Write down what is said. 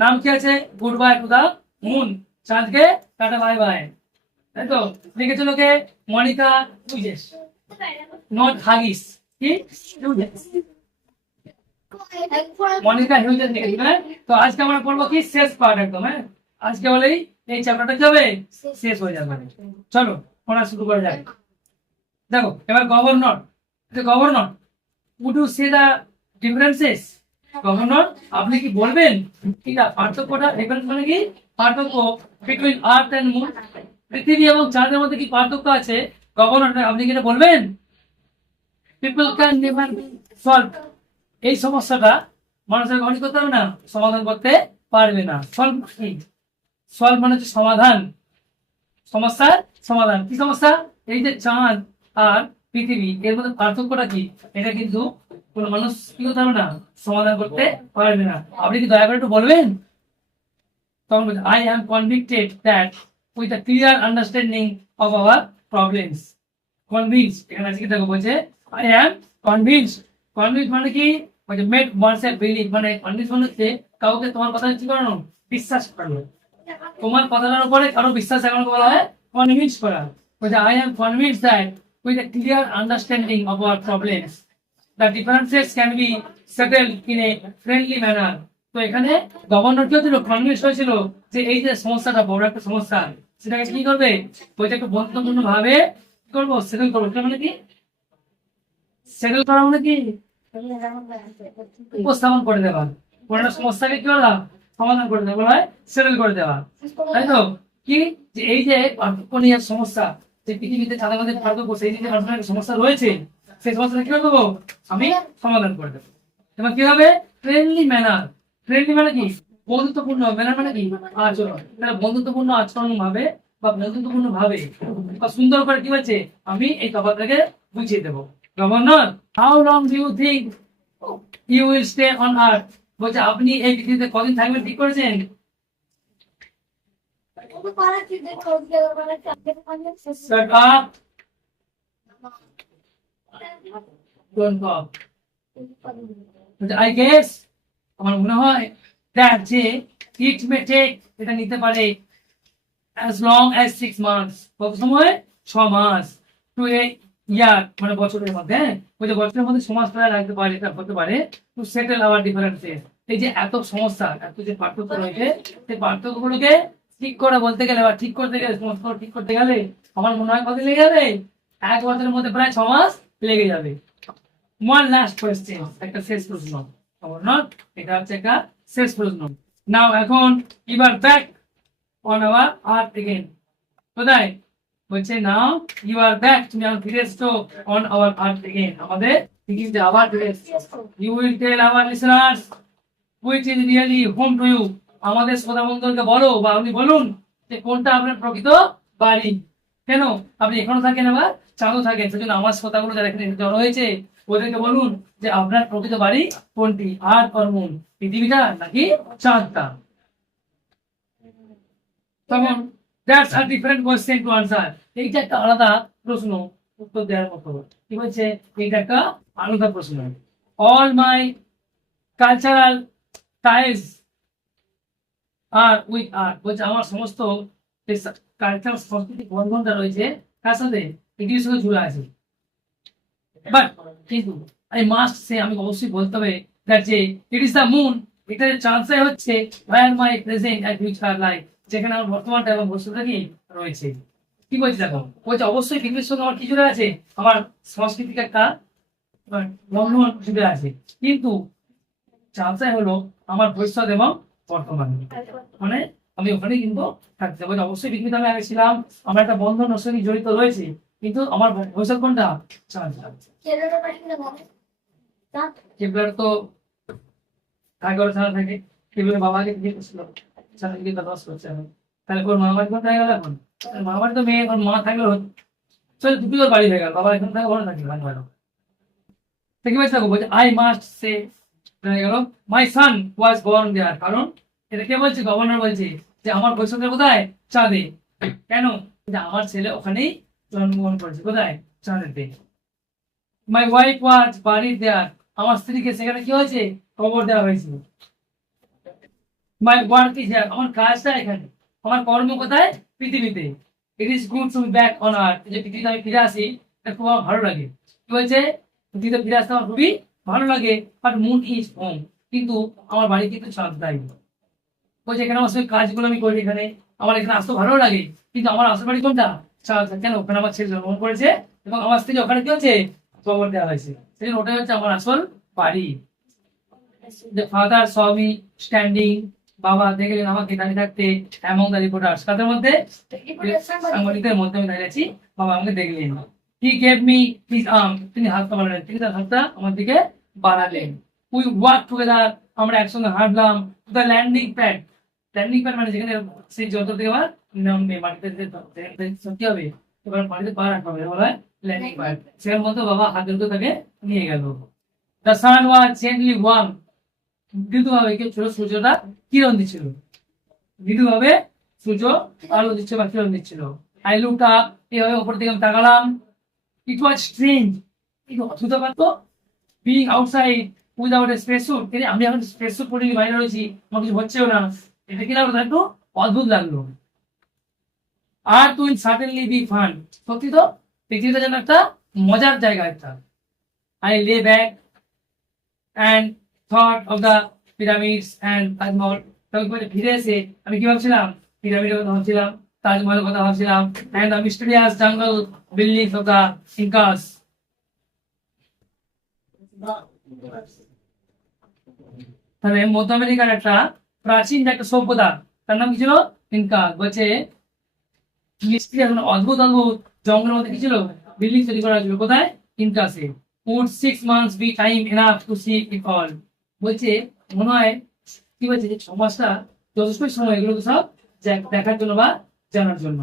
নাম কি আছে? Good bye to the moon, চাঁদকে টাটা বাই বাই, তাই তো? লিখেছিল কে? মনিকা উইজেস, নট হাগিস। কি? হিউজেস। মনিকা হিউজেস লিখেছিল। হ্যাঁ, তো আজকে আমরা পড়বো কি শেষ পার্ট একদম। হ্যাঁ, আজকে বলেই এই চ্যাপ্টারটা কি হবে? শেষ হয়ে যাবে। চলো পড়া শুরু করা যায়। দেখো এবার governor, governor, would you say the differences? Governor, আপনি কি বলবেন এটা পার্থক্যটা? ডিফারেন্স মানে কি? পার্থক্য বিটুইন আর্থ এন্ড মুন, পৃথিবী এবং চাঁদের মধ্যে কি পার্থক্য আছে? গভর্নর, আপনি কি এটা বলবেন? পিপল ক্যান নেভার সলভ, এই সমস্যাটা মানুষের গণিত করতে হবে না, সমাধান করতে পারবে না। সলভ কি? সলভ মানে হচ্ছে সমাধান, সমস্যার সমাধান। কি সমস্যা? এই যে চাঁদ আর পৃথিবী এর মধ্যে পার্থক্যটা কি, এটা কিন্তু কোনো মানুষ কি করতে পারবে না, সমাধান করতে পারবে না। আপনি কি দয়া করে একটু বলবেন? তখন বলছে I am convicted that with a clear understanding of our problems. Convince, এখানে আছে কি দেখো, বলছে আই অ্যাম কনভিন্স। কনভিন্স মানে কি? বলছে মেড ওয়ানসেলফ বিলিভ, মানে কনভিন্স মানে হচ্ছে কাউকে তোমার কথা কি করানো, বিশ্বাস করানো। তোমার কথাটার উপরে কারো বিশ্বাস দেখানোকে বলা হয় কনভিন্স করা। বলছে I am convince that with a clear understanding of our problems the differences can be settled in a friendly manner. তো এখানে গভর্নর কি হয়েছিল? কনভিন্স হয়েছিল যে এই যে সমস্যাটা বড় একটা সমস্যা, সেটাকে কি করবে? বলছে একটু বন্ধুত্বপূর্ণ ভাবে কি করবো, সেটেল করবো। সেটা মানে কি? সেটেল করা মানে কি? উপস্থাপন করে দেওয়া, কোনো একটা সমস্যাকে কি করা, সমাধান করে দেওয়া, বলা হয় সেটেল করে দেওয়া, তাই তো? কি যে এই যে পার্থক্য নিয়ে সমস্যা, যে পৃথিবীতে চাঁদের মধ্যে পার্থক্য, সেই যে পার্থক্য সমস্যা রয়েছে, সেই সমস্যাটা কি করে দেবো? আমি সমাধান করে দেবো। এবার কি হবে? Friendly manner. ফ্রেন্ডলি মানে কি? বন্ধুত্বপূর্ণ। ম্যানার মানে কি? আচরণ। তাহলে বন্ধুত্বপূর্ণ আচরণ ভাবে বা বন্ধুত্বপূর্ণ ভাবে বা সুন্দর করে কি হচ্ছে, আমি এই তফাৎটাকে বুঝিয়ে দেবো। Governor, how long do you think you will stay on earth? বলছে আপনি এই পৃথিবীতে কদিন থাকবেন ঠিক করেছেন? Shut up, don't talk. বলছে, I guess, আমার মনে হয় that যে it may take, এটা নিতে পারে as long as 6 months, কত সময়? 6 মাস, to a year, মানে বছরের মধ্যে। হ্যাঁ, বলছে বছরের মধ্যে 6 মাস প্রায় লাগতে পারে, এটা হতে পারে to settle our differences। এই যে এত সমস্যা, এত যে পার্থক্য রয়েছে, সেই পার্থক্যগুলোকে ঠিক করে বলতে গেলে বা ঠিক করতে গেলে, সমস্যাগুলো ঠিক করতে গেলে আমার মনে হয় কত লেগে যাবে? 1 বছরের মধ্যে প্রায় 6 মাস লেগে যাবে। ওয়ান লাস্ট কোয়েশ্চেন, একটা শেষ প্রশ্ন। নট, এটা হচ্ছে একটা শেষ প্রশ্ন। নাও এখন এবার back on our earth again. কোথায়? বলছে নাও ইউ আর ব্যাক, তুমি আবার ফিরে এসছো অন আওয়ার আর্থ এগেইন, আমাদের পৃথিবীতে আবার ফিরে এসছো। You will tell our listeners which is really home to you, আমাদের শ্রোতা বন্ধুদেরকে বলো বা আপনি বলুন যে কোনটা আপনার প্রকৃত বাড়ি। কেন? আপনি এখনো থাকেন আবার চাঁদও থাকেন, সেজন্য আমার শ্রোতাগুলো যারা এখানে জড়ো হয়েছে ওদেরকে বলুন যে আপনার প্রকৃত বাড়ি কোনটি, আর মুন, পৃথিবীটা নাকি চাঁদটা। তখন that's a different question to answer, এইটা একটা আলাদা প্রশ্ন উত্তর দেওয়ার মতো। কি বলছে? এইটা একটা আলাদা প্রশ্ন। All my cultural ties are with earth, বলছে আমার সমস্ত কালচার, সাংস্কৃতিক বন্ধনটা রয়েছে কার সাথে? পৃথিবীর সাথে জুড়ে আছে। বাট কিন্তু আই মাস্ট সে, আমি অবশ্যই বলতে হবে দ্যাট যে ইট ইজ দ্য মুন, এটা চান্সে হচ্ছে where my present and future life, যেখানে আমার বর্তমানটা এবং ভবিষ্যৎটা কি রয়েছে। কি বলছি দেখো, বলছে অবশ্যই পৃথিবীর সঙ্গে আমার কি জুড়ে আছে, আমার সাংস্কৃতিক একটা বন্ধন জুড়ে আছে, কিন্তু চান্সে হলো আমার ভবিষ্যৎ এবং বর্তমান, মানে আমি ওখানে কিন্তু থাকতে পারি। অবশ্যই পৃথিবীতে আমি আগে ছিলাম, আমার একটা বন্ধন ওর সঙ্গে জড়িত রয়েছে, কিন্তু আমার ভবিষ্যৎ কোনটা? কেবলার তো থাকে, ছাড়া থাকে। কেবলের বাবাকে জিজ্ঞেস করছিল, ছাড়া কি কথা করছে এখন, তাহলে ওর মামাবাড়ি কোন হয়ে গেল এখন? মামাবাড়ি তো মেয়ে, ওর মা থাকলে চল দুটি ওর বাড়ি হয়ে গেল, বাবা এখন থাকে, ওখানে থাকে ভালো ভালো। ঠিক আছে, বলছে আই মাস্ট সে, গেল মাই সান ওয়াজ বর্ন দেয়ার, কারণ এটা কে বলছে? গভর্নর বলছে যে আমার ভবিষ্যৎটা কোথায়? চাঁদে। কেন? আমার ছেলে ওখানেই জন্মগ্রহণ করেছে, কোথায়? চাঁদেতে। মাই ওয়াইফ ওয়াজ বারিড দেয়ার, আমার স্ত্রীকে সেখানে কি হয়েছে? কবর দেওয়া হয়েছিল। মাই ওয়ার্ক ইজ হিয়ার, আমার কাজটা এখানে, আমার কর্ম কোথায়? পৃথিবীতে। It is good to be back on earth, যে পৃথিবীতে আমি ফিরে আসি এটা খুব আমার ভালো লাগে। কি বলছে? পৃথিবীতে ফিরে আসতে আমার খুবই ভালো লাগে, বাট মুন ইজ হোম, কিন্তু আমার বাড়ি কিন্তু চাঁদটাই। বলছে এখানে আমার সঙ্গে কাজগুলো আমি করি, এখানে আমার এখানে আসতে ভালো লাগে, কিন্তু আমার আসল বাড়ি কোনটা? চাঁদটা। কেন? ওখানে আমার ছেলে জন্মগ্রহণ করেছে এবং আমার স্ত্রী ওখানে কি হচ্ছে? খবর দেওয়া হয়েছে, সেই জন্য ওটাই হচ্ছে আমার আসল বাড়ি। The father saw me standing, বাবা দেখলেন আমাকে দাঁড়িয়ে থাকতে among the reporters, কাদের মধ্যে? সাংবাদিকদের মধ্যে আমি দাঁড়িয়ে আছি, বাবা আমাকে দেখলেন। He gave me his arm, তিনি হাতটা বাড়ালেন, তিনি তার হাতটা আমার দিকে বাড়ালেন। We walked together, আমরা একসঙ্গে হাঁটলাম to the landing pad, landing pad মানে যেখানে সেই যন্ত্র থেকে আবার নামবে মাটিতে, কি হবে? এবার মাটিতে পা রাখা হবে, বলা হয় ল্যান্ডিং প্যাড। সেখানে মধ্যে বাবা হাত ধরে তাকে নিয়ে গেল। The sun was gently warm, মৃদুভাবে কি ছিল? সূর্যটা কিরণ দিচ্ছিল, মৃদুভাবে সূর্য আলো দিচ্ছে বা কিরণ দিচ্ছিল। আই লুকড আপ, এইভাবে উপর দিকে আমি তাকালাম। ইট ওয়াজ স্ট্রেঞ্জ, কিন্তু অদ্ভুত ব্যাপার তো, being outside without a space sweet, আমি এখন স্পেস স্যুট পরে বাইরে রয়েছি, আমার কিছু হচ্ছেও না, এটা কি লাগলো? একটু অদ্ভুত লাগলো। আর তুই সার্টেনলি বি ফান, সত্যি তো পৃথিবীতে যেন একটা মজার জায়গা একটা। আই লে back and thought of the pyramids and Taj Mahal, তবে ফিরে এসে আমি কি ভাবছিলাম? পিরামিডের কথা ভাবছিলাম, তাজমহলের কথা ভাবছিলাম, and the mysterious jungle buildings of the Incas। তাহলে মধ্য আমেরিকার একটা প্রাচীন একটা সভ্যতা, তার নাম কি ছিল? ইনকা। বলছে মিস্ট্রিয়াস, অদ্ভুত অদ্ভুত জঙ্গলের মধ্যে কি ছিল? বিল্ডিং তৈরি করা ছিল, কোথায়? ইনকাসে। would 6 months be time enough to see it all? বলছে মনে হয়, কি বলছে, যে 6 মাসটা যথেষ্ট সময় এগুলো তো সব দেখার জন্য বা জানার জন্য।